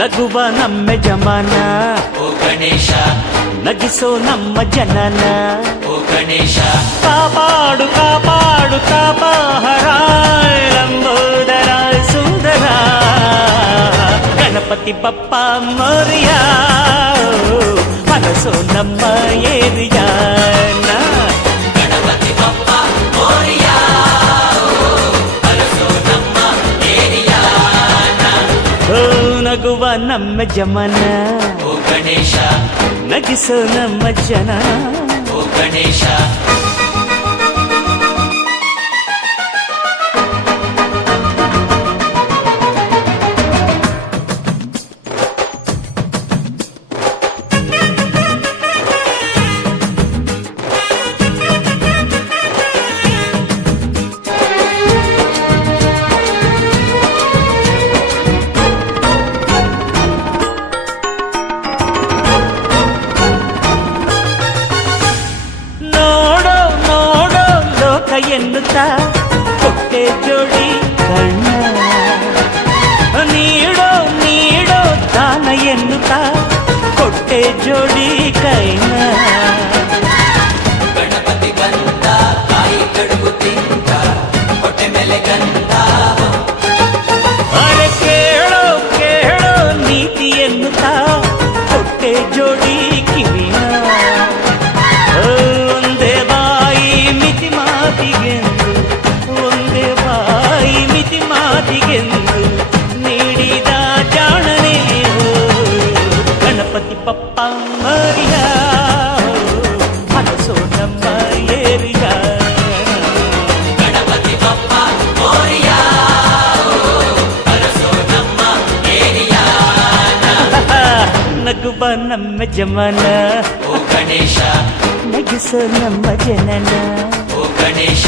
ನಗುವ ನಮ್ಮ ಜಮಾನ ಓ ಗಣೇಶ, ನಗಿಸೋ ನಮ್ಮ ಜನನ ಓ ಗಣೇಶ, ಕಾಪಾಡು ಕಾಪಾಡು ಕಾಪಾಹರ ಲಂಬೋದರ ಸುಂದರ ಗಣಪತಿ ಬಪ್ಪ ಮೋರಿಯ ಮನಸೋ ನಮ್ಮ ಏರಿಯಾನ ಗಣಪತಿ ಬಪ್ಪ ಮೋರಿಯ ಅರಸೋ ನಮ್ಮ ಏರಿಯಾನ. ಓ ನಗುವ ನಮ್ಮ ಜಮನ ಓ ಗಣೇಶ, ನಗಿಸೋ ನಮ್ಮ ಜನ ಓ ಗಣೇಶ, ನೋಡೋ ನೋಡೋ ಲೋಕ ಎನ್ನುತ್ತಾ ಕೊಟ್ಟೆ ಜೋಡಿ ಕಣ್ಣ ನೀಡೋ ನೀಡೋ ದಾನ ಎನ್ನುತ್ತಾ ಕೊಟ್ಟೆ ಜೋಡಿ ಕೈನ ಗಣಪತಿ ಬಂದ ಕಾಯಿ ಕಡುಬು ತಿಂದ ಹೊಟ್ಟೆ ಮೇಲೆ ಗಂಧ. ಅರೆ ಕೇಳೋ ಕೇಳೋ ನೀತಿ ಎನ್ನುತ್ತಾ ಕೊಟ್ಟೆ ಜೋಡಿ ಕಿವಿನ ಒಂದೇ ಬಾಯಿ ಮಿತಿ ಮಾತಿಗೆಂದು ಒಂದೇ ಬಾಯಿ ಮಿತಿ ಮಾತಿಗೆಂದು ನೀಡಿದ ಜಾಣನೆ ಗಣಪತಿ ಪಪ್ಪ ಮರಿಯ ಮನಸೋ ನಮ್ಮ ಏರಿಯ ಗಣಪತಿ ಬಪ್ಪ ಮೋರಿಯ ಅರಸೋ ನಮ್ಮ ಏರಿಯಾನ. ನಗುವ ನಮ್ಮ ಜಮನ ಓ ಗಣೇಶ, ನಗಿಸೋ ನಮ್ಮ ಜನನ ಓ ಗಣೇಶ,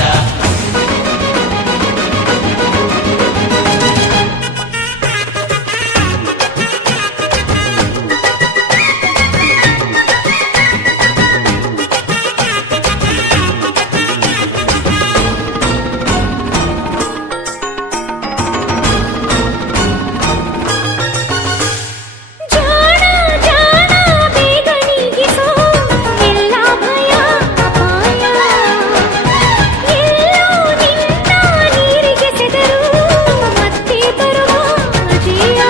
ಜಾಣ ಜಾಣ ಬೇಗ ನೀಗಿಸೋ ಎಲ್ಲ ಭಯ ಅಪಾಯ ಎಲ್ಲೋ ನಿನ್ನ ನೀರಿಗೆ ಸೆದರು ಮತ್ತೆ ಬರುವ ಅಜಯ.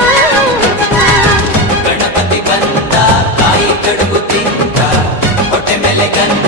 ಗಣಪತಿ ಬಂದ ಕಾಯಿ ಕಡುಬು ತಿಂದ ಹೊಟ್ಟೆ ಮೇಲೆ ಗಂಧ.